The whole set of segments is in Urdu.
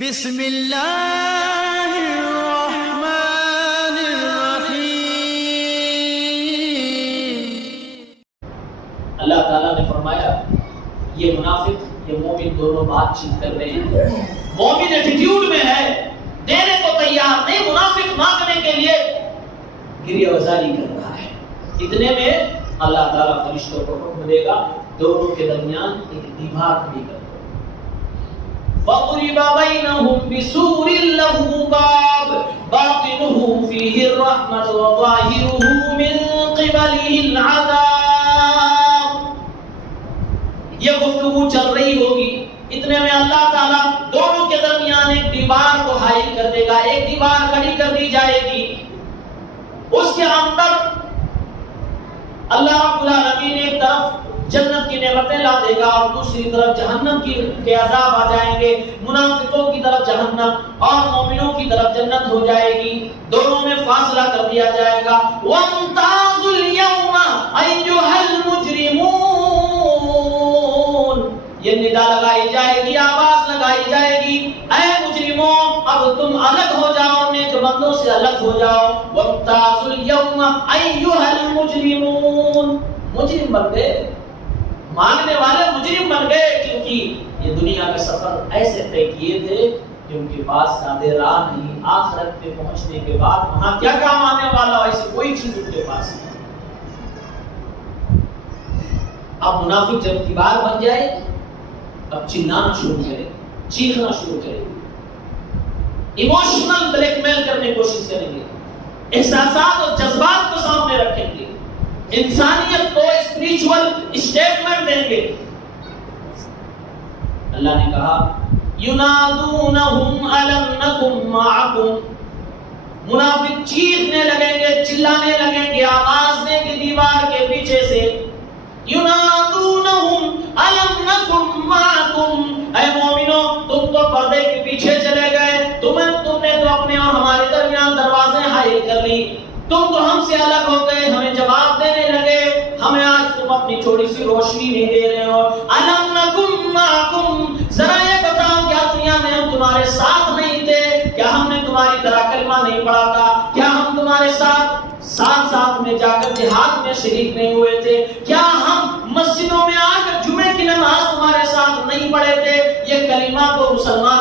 بسم اللہ الرحمن الرحیم۔ اللہ تعالیٰ نے فرمایا یہ منافق یہ مومن دونوں بات چیت کر رہے ہیں۔ مومن ایٹیٹیوڈ میں ہے، دینے کو تیار نہیں، منافق مانگنے کے لیے گریہ وزاری کر رہا ہے۔ اتنے میں اللہ تعالیٰ فرشتوں کو حکم دے گا دونوں کے درمیان ایک دیوار کھڑی کر دو۔ فَضُرِبَ بَيْنَهُمْ بِسُورٍ لَهُ بَابٌ بَاطِنُهُ فِيهِ الرَّحْمَةُ وَظَاهِرُهُ مِنْ قِبَلِهِ الْعَذَابُ۔ یہ گفتگو چل رہی ہوگی، اتنے میں اللہ تعالیٰ دونوں کے درمیان ایک دیوار کو حائل کر دے گا، ایک دیوار کھڑی کر دی جائے گی۔ اس کے اندر اللہ رب العالمین ایک طرف جنت کی نعمتیں لا دے گا اور دوسری طرف جہنم کے عذاب آ جائیں گے۔ منافقوں کی طرف جہنم اور مومنوں کی طرف جنت ہو جائے گی، دونوں میں فاصلہ کر دیا جائے گا۔ وَامْتَازُوا الْيَوْمَ أَيُّهَا الْمُجْرِمُونَ، یہ ندا لگائی جائے گی، آواز لگائی جائے گی، اے مجرموں اب تم الگ ہو جاؤ، نیک بندوں سے الگ ہو جاؤ۔ وَامْتَازُوا الْيَوْمَ أَيُّهَا الْمُجْرِمُونَ، مجرم بن گئے، مانگنے والے مجرم بن گئے، کیونکہ یہ دنیا کا سفر ایسے طے کیے تھے کہ ان کے پاس زیادہ راہ نہیں، آخرت میں پہنچنے کے بعد وہاں کیا کام آنے والا ایسی کوئی چیز ان کے پاس نہیں۔ اب منافق جب دیوار بن جائے اب چلانا شروع کرے، چیخنا شروع کرے، ایموشنل بلیک میل کرنے کی کوشش کریں گے، احساسات اور جذبات کو سامنے رکھیں گے، انسانیت کو اسپریچول اسٹیٹمنٹ دیں گے۔ اللہ نے کہا ینادونہم الم نکم معکم، منافق چیخنے لگیں گے، چلانے لگیں گے، آواز دیں گے دیوار کے پیچھے سے، ینادونہم الم نکم معکم، اے مومنوں تم تو پردے کے پیچھے چلے گئے، تم نے تو اپنے اور ہمارے درمیان دروازے حائل کر لی، تم تو ہم سے الگ ہو گئے، ہمیں جواب دینے لگے، ہمیں آج تم اپنی چھوٹی سی روشنی نہیں دے رہے ہو۔ الم نکم معکم، ذرا یہ بتاؤ کیا دنیا میں ہم تمہارے ساتھ نہیں تھے؟ کیا ہم نے تمہاری طرح کلمہ نہیں پڑھا تھا؟ کیا ہم تمہارے ساتھ ساتھ میں جا کر جہاد میں شریک نہیں ہوئے تھے؟ کیا ہم مسجدوں میں آ کر جمعے کی نماز تمہارے ساتھ نہیں پڑھے تھے؟ یہ کلمہ کو مسلمان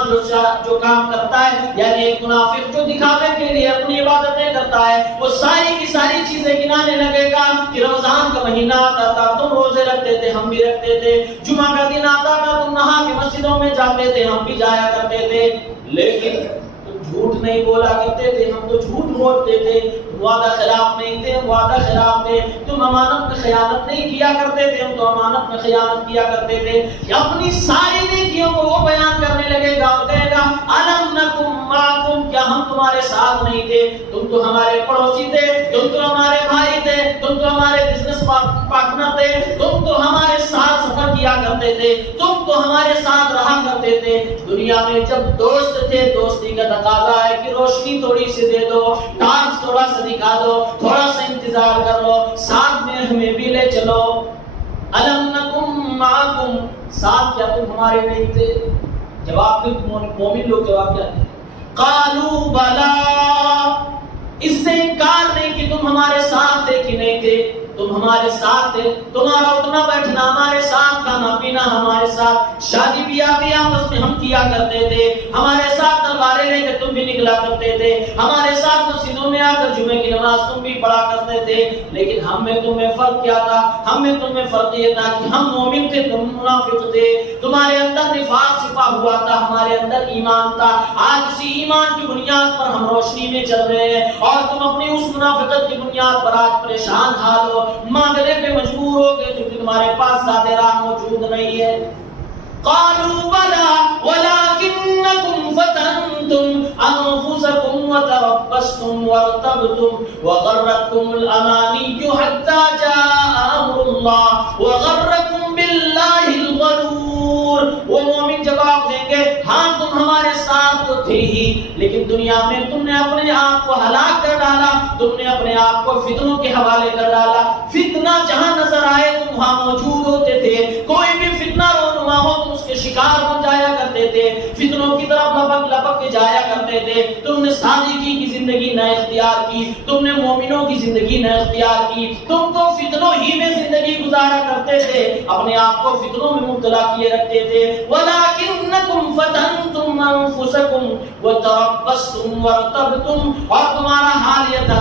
جو کام کرتا ہے، یعنی ایک منافق جو دکھاوے کے لیے اپنی عبادتیں کرتا ہے، وہ ساری کی ساری چیزیں گنانے لگے گا کہ رمضان کا مہینہ آتا تھا تم روزے رکھتے تھے، ہم بھی رکھتے تھے، جمعہ کا دن آتا تھا تم نہا کے مسجدوں میں جاتے تھے، ہم بھی جایا کرتے تھے، لیکن جھوٹ نہیں بولا کرتے تھے، ہم تو جھوٹ بولتے تھے، وعدہ خلاف نہیں تھے، ہم وعدہ خلاف تھے، تم امانت میں خیانت نہیں کیا کرتے تھے، ہم تو امانت میں خیانت کیا کرتے تھے۔ اپنی ساری نیکیوں کو وہ بیان کرنے لگے گا اور کہے گا الم نکم معکم، کیا ہم تمہارے ساتھ نہیں تھے؟ تم تو ہمارے پڑوسی تھے، تم تو ہمارے بھائی تھے، تم تو ہمارے بزنس پارٹنر تھے، تم تو ہمارے ساتھ سفر کیا کرتے تھے، تم تو ہمارے ساتھ رہا کرتے تھے۔ دنیا میں جب دوست تھے، دوستی کا تقاضا ہے کہ روشنی تھوڑی سی دے دو، ٹارچ تھوڑا سا دکھا دو، تھوڑا سا انتظار کر لو، ساتھ میں ہمیں بھی لے چلو۔ الم نکم معکم، ساتھ کیا تم ہمارے نہیں تھے؟ جواب دے، مومن لوگ جواب کیا دیں؟ قالوا بلا، اس سے انکار نہیں کہ تم ہمارے ساتھ تھے کہ نہیں تھے، تم ہمارے ساتھ تھے، تمہارا اٹھنا بیٹھنا ہمارے ساتھ، کھانا پینا ہمارے ساتھ، شادی بیاہ بھی آپس میں ہم کیا کرتے تھے، ہمارے ساتھ تلواریں لے کے تم بھی نکلا کرتے تھے، ہمارے ساتھ مسجدوں میں آ کر جمعے کی نماز تم بھی پڑھا کرتے تھے، لیکن ہم میں تم میں فرق کیا تھا؟ ہم میں تم میں فرق یہ تھا کہ ہم مومن تھے، تم منافق تھے، تمہارے اندر نفاق چھپا ہوا تھا، ہمارے اندر ایمان تھا۔ آج اسی ایمان کی بنیاد پر ہم روشنی میں چل رہے ہیں اور تم اپنی اس منافقت کی بنیاد پر آج پریشان حال ہو، مانگنے پہ مجبور ہو گئے کیونکہ تمہارے پاس زیادہ راہ موجود نہیں ہے۔ قالوا بلا ولكنكم فتنتم انفسكم وتربصتم وارتبتم وغرتكم الاماني حتى جاء امر الله وغركم بالله الغرور۔ وہ مومن جواب دیں گے ہاں تم ہمارے ساتھ تو تھے ہی، لیکن دنیا میں تم نے اپنے آپ کو ہلاک کر ڈالا، تم نے اپنے آپ کو فتنوں کے حوالے کر ڈالا۔ فتنہ جہاں نظر آئے تم وہاں موجود ہوتے تھے، کوئی بھی فتنہ رونما ہو تم اس کے شکار بن جایا کرتے تھے، فتنوں کی طرف لپک لپک کے جایا کرتے تھے، تم نے صادقی کی زندگی نہ اختیار کی، تم نے مومنوں کی زندگی نہ اختیار کی، تم تو فتنوں ہی میں زندگی گزارا کرتے تھے، اپنے آپ کو فتنوں میں مبتلا کیے رکھتے تھے۔ وَلَٰكِنَّكُمْ فَتَنْتُمْ أَنفُسَكُمْ وَتَرَبَّصْتُمْ وَارْتَبْتُمْ، اور تمہارا حال یہ تھا،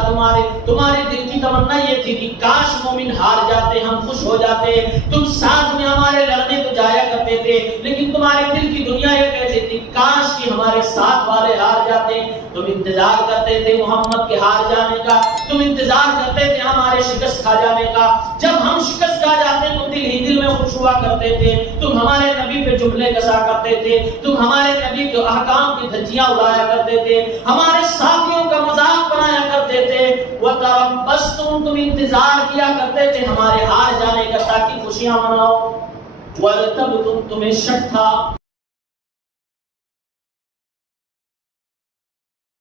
تمہارے دل کی تمنا یہ تھی کہ کاش مومن ہار جاتے، ہم خوش ہو جاتے، تم ساتھ میں ہمارے لڑنے تو جایا کرتے تھے، لیکن تمہارے دل کی دنیا یہ کہتی تھی کاش کہ ہمارے ساتھ والے ہار جاتے، تم انتظار کرتے تھے محمد کے ہار جانے کا، تم انتظار کرتے تھے ہمارے شکست کھا جانے کا، جب ہم شکست کھا جاتے تو دل ہی دل میں خوش ہوا کرتے تھے، تم ہمارے نبی پہ جملے کسا کرتے تھے، تم ہمارے نبی کے احکام کی دھجیاں اڑایا کرتے تھے، ہمارے ساتھیوں کا مذاق بنایا کرتے تھے، وَتَرَبَّصْتُمْ، تم انتظار کیا کرتے تھے ہمارے ہار جانے کا تاکہ خوشیاں مناؤ، وَارْتَبْتُمْ، تمہیں شک تھا،